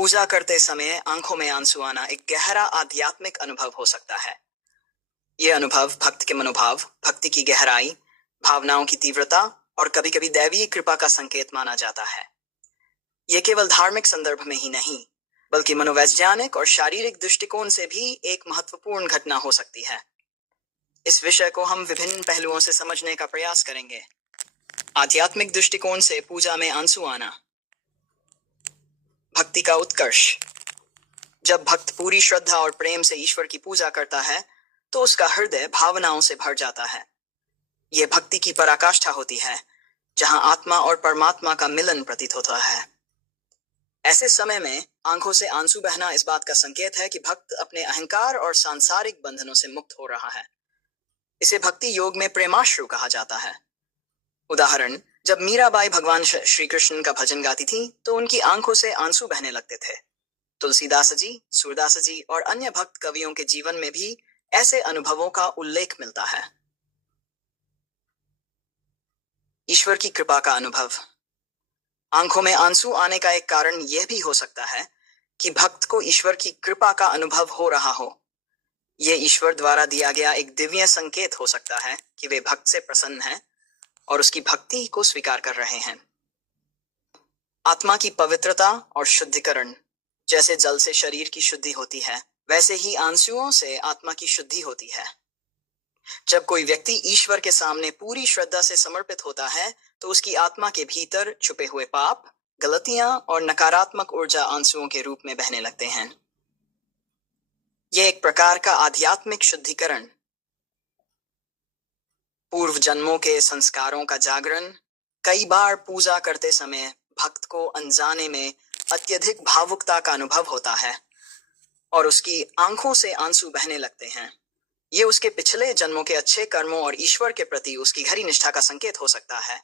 पूजा करते समय आंखों में आंसू आना एक गहरा आध्यात्मिक अनुभव हो सकता है। यह अनुभव भक्त के मनोभाव, भक्ति की गहराई, भावनाओं की तीव्रता और कभी-कभी दैवीय कृपा का संकेत माना जाता है। यह केवल धार्मिक संदर्भ में ही नहीं, बल्कि मनोवैज्ञानिक और शारीरिक दृष्टिकोण से भी एक महत्वपूर्ण घटना हो सकती है। इस विषय को हम विभिन्न पहलुओं से समझने का प्रयास करेंगे। आध्यात्मिक दृष्टिकोण से पूजा में आंसू आना। भक्ति का उत्कर्ष। जब भक्त पूरी श्रद्धा और प्रेम से ईश्वर की पूजा करता है, तो उसका हृदय भावनाओं से भर जाता है। यह भक्ति की पराकाष्ठा होती है, जहां आत्मा और परमात्मा का मिलन प्रतीत होता है। ऐसे समय में आंखों से आंसू बहना इस बात का संकेत है कि भक्त अपने अहंकार और सांसारिक बंधनों से मुक्त हो रहा है। इसे भक्ति योग में प्रेमाश्रु कहा जाता है। उदाहरण, जब मीराबाई भगवान श्री कृष्ण का भजन गाती थी, तो उनकी आंखों से आंसू बहने लगते थे। तुलसीदास जी, सूरदास जी और अन्य भक्त कवियों के जीवन में भी ऐसे अनुभवों का उल्लेख मिलता है। ईश्वर की कृपा का अनुभव। आंखों में आंसू आने का एक कारण यह भी हो सकता है कि भक्त को ईश्वर की कृपा का अनुभव हो रहा हो। यह ईश्वर द्वारा दिया गया एक दिव्य संकेत हो सकता है कि वे भक्त से प्रसन्न हैं और उसकी भक्ति को स्वीकार कर रहे हैं। आत्मा की पवित्रता और शुद्धिकरण। जैसे जल से शरीर की शुद्धि होती है, वैसे ही आंसुओं से आत्मा की शुद्धि होती है। जब कोई व्यक्ति ईश्वर के सामने पूरी श्रद्धा से समर्पित होता है, तो उसकी आत्मा के भीतर छुपे हुए पाप, गलतियां और नकारात्मक ऊर्जा आंसुओं के रूप में बहने लगते हैं। यह एक प्रकार का आध्यात्मिक शुद्धिकरण। पूर्व जन्मों के संस्कारों का जागरण। कई बार पूजा करते समय भक्त को अनजाने में अत्यधिक भावुकता का अनुभव होता है और उसकी आंखों से आंसू बहने लगते हैं। ये उसके पिछले जन्मों के अच्छे कर्मों और ईश्वर के प्रति उसकी गहरी निष्ठा का संकेत हो सकता है।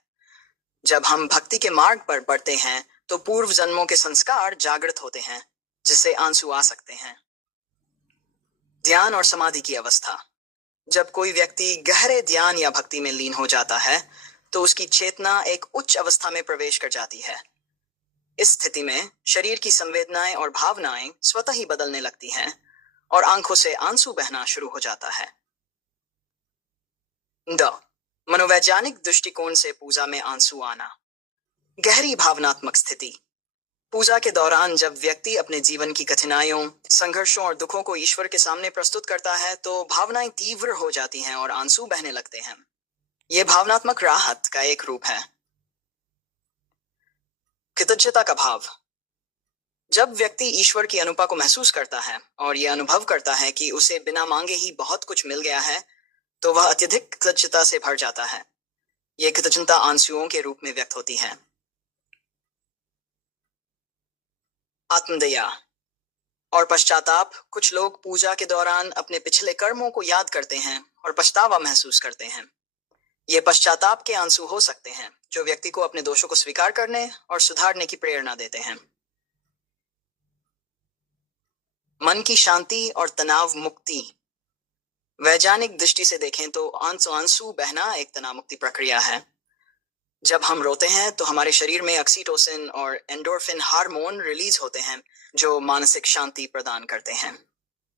जब हम भक्ति के मार्ग पर बढ़ते हैं, तो पूर्व जन्मों के संस्कार जागृत होते हैं, जिससे आंसू आ सकते हैं। ध्यान और समाधि की अवस्था। जब कोई व्यक्ति गहरे ध्यान या भक्ति में लीन हो जाता है, तो उसकी चेतना एक उच्च अवस्था में प्रवेश कर जाती है। इस स्थिति में शरीर की संवेदनाएं और भावनाएं स्वतः ही बदलने लगती हैं और आंखों से आंसू बहना शुरू हो जाता है। मनोवैज्ञानिक दृष्टिकोण से पूजा में आंसू आना। गहरी भावनात्मक स्थिति। पूजा के दौरान जब व्यक्ति अपने जीवन की कठिनाइयों, संघर्षों और दुखों को ईश्वर के सामने प्रस्तुत करता है, तो भावनाएं तीव्र हो जाती हैं और आंसू बहने लगते हैं। यह भावनात्मक राहत का एक रूप है। कृतज्ञता का भाव। जब व्यक्ति ईश्वर की अनुपा को महसूस करता है और यह अनुभव करता है कि उसे बिना मांगे ही बहुत कुछ मिल गया है, तो वह अत्यधिक कृतज्ञता से भर जाता है। यह कृतज्ञता आंसुओं के रूप में व्यक्त होती है। आत्मदया और पश्चाताप। कुछ लोग पूजा के दौरान अपने पिछले कर्मों को याद करते हैं और पछतावा महसूस करते हैं। ये पश्चाताप के आंसू हो सकते हैं, जो व्यक्ति को अपने दोषों को स्वीकार करने और सुधारने की प्रेरणा देते हैं। मन की शांति और तनाव मुक्ति। वैज्ञानिक दृष्टि से देखें तो आंसू बहना एक तनाव मुक्ति प्रक्रिया है। जब हम रोते हैं, तो हमारे शरीर में ऑक्सीटोसिन और एंडोर्फिन हार्मोन रिलीज होते हैं, जो मानसिक शांति प्रदान करते हैं।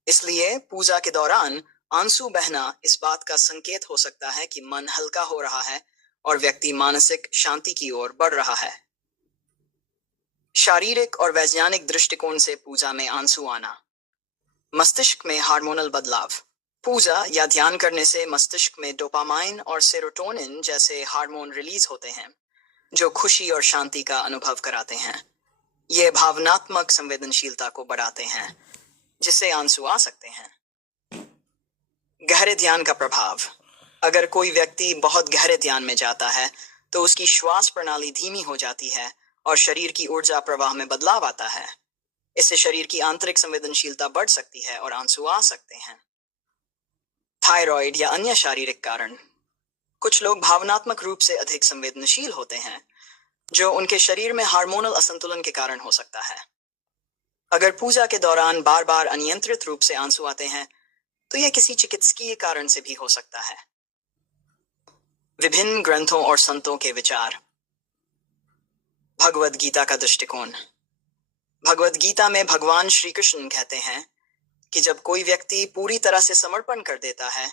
इसलिए पूजा के दौरान आंसू बहना इस बात का संकेत हो सकता है कि मन हल्का हो रहा है और व्यक्ति मानसिक शांति की ओर बढ़ रहा है। शारीरिक और वैज्ञानिक दृष्टिकोण से पूजा में आंसू आना। मस्तिष्क में हार्मोनल बदलाव। पूजा या ध्यान करने से मस्तिष्क में डोपामाइन और सेरोटोनिन जैसे हार्मोन रिलीज होते हैं, जो खुशी और शांति का अनुभव कराते हैं। ये भावनात्मक संवेदनशीलता को बढ़ाते हैं, जिससे आंसू आ सकते हैं। गहरे ध्यान का प्रभाव। अगर कोई व्यक्ति बहुत गहरे ध्यान में जाता है, तो उसकी श्वास प्रणाली धीमी हो जाती है और शरीर की ऊर्जा प्रवाह में बदलाव आता है। इससे शरीर की आंतरिक संवेदनशीलता बढ़ सकती है और आंसू आ सकते हैं। थायराइड या अन्य शारीरिक कारण। कुछ लोग भावनात्मक रूप से अधिक संवेदनशील होते हैं, जो उनके शरीर में हार्मोनल असंतुलन के कारण हो सकता है। अगर पूजा के दौरान बार बार अनियंत्रित रूप से आंसू आते हैं, तो यह किसी चिकित्सकीय कारण से भी हो सकता है। विभिन्न ग्रंथों और संतों के विचार। भगवद गीता का दृष्टिकोण। भगवद गीता में भगवान श्री कृष्ण कहते हैं कि जब कोई व्यक्ति पूरी तरह से समर्पण कर देता है,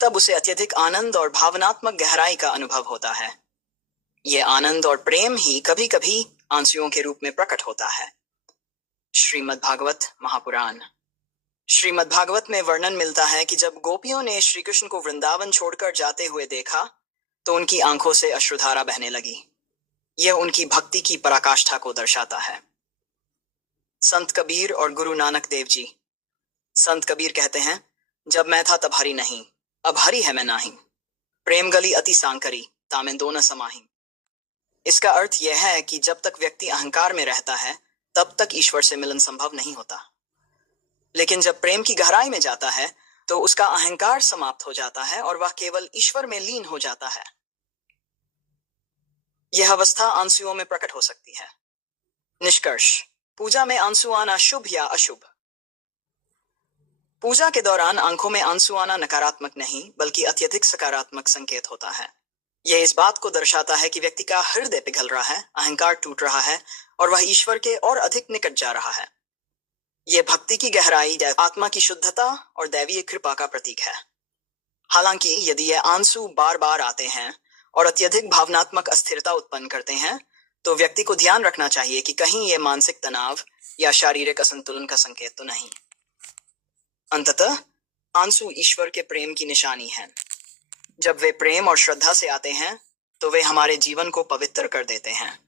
तब उसे अत्यधिक आनंद और भावनात्मक गहराई का अनुभव होता है। ये आनंद और प्रेम ही कभी कभी आंसुओं के रूप में प्रकट होता है। श्रीमद् भागवत महापुराण। श्रीमद् भागवत में वर्णन मिलता है कि जब गोपियों ने श्री कृष्ण को वृंदावन छोड़कर जाते हुए देखा, तो उनकी आंखों से अश्रुधारा बहने लगी। यह उनकी भक्ति की पराकाष्ठा को दर्शाता है। संत कबीर और गुरु नानक देव जी। संत कबीर कहते हैं, जब मैं था तब हरि नहीं, अब हरि है मैं नाही। प्रेम गली अति सांकरी, तामें दो न समाही। इसका अर्थ यह है कि जब तक व्यक्ति अहंकार में रहता है, तब तक ईश्वर से मिलन संभव नहीं होता। लेकिन जब प्रेम की गहराई में जाता है, तो उसका अहंकार समाप्त हो जाता है और वह केवल ईश्वर में लीन हो जाता है। यह अवस्था आंसुओं में प्रकट हो सकती है। निष्कर्ष: पूजा में आंसू आना शुभ या अशुभ? पूजा के दौरान आंखों में आंसू आना नकारात्मक नहीं, बल्कि अत्यधिक सकारात्मक संकेत होता है। यह इस बात को दर्शाता है कि व्यक्ति का हृदय पिघल रहा है, अहंकार टूट रहा है और वह ईश्वर के और अधिक निकट जा रहा है। यह भक्ति की गहराई, आत्मा की शुद्धता और दैवीय कृपा का प्रतीक है। हालांकि यदि यह आंसू बार बार आते हैं और अत्यधिक भावनात्मक अस्थिरता उत्पन्न करते हैं, तो व्यक्ति को ध्यान रखना चाहिए कि कहीं यह मानसिक तनाव या शारीरिक असंतुलन का संकेत तो नहीं। अंततः आंसू ईश्वर के प्रेम की निशानी है। जब वे प्रेम और श्रद्धा से आते हैं, तो वे हमारे जीवन को पवित्र कर देते हैं।